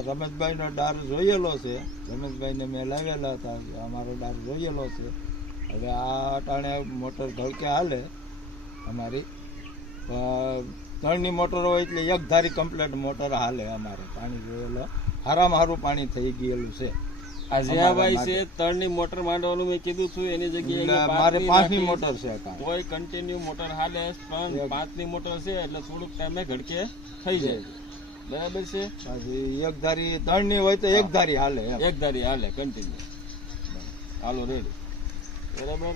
રમેશભાઈ નો ડાર જોયેલો છે, રમેશભાઈ ને મેં લાવેલા હતા, અમારો ડાર જોયેલો છે. હવે આ અટાણે મોટર ધડકે હાલે અમારી, ત્રણની મોટર હોય એટલે એક ધારી કમ્પ્લેટ મોટર હાલે અમારે. પાણી જોયેલો હારામાં હારું પાણી થઈ ગયેલું છે. આ જીયાભાઈ છે ત્રણની મોટર માંડવાનું મેં કીધું છું, એની જગ્યાએ મારે 5ની મોટર છે. કોઈ કન્ટિન્યુ મોટર હાલે, 5ની મોટર છે એટલે થોડુંક ટાઈમે ઘડકે થઈ જાય. બરાબર છે. એક ધારી 3ની હોય તો એક ધારી હાલે, એક ધારી હાલે કન્ટિન્યુ. હાલો રેડી. બરાબર.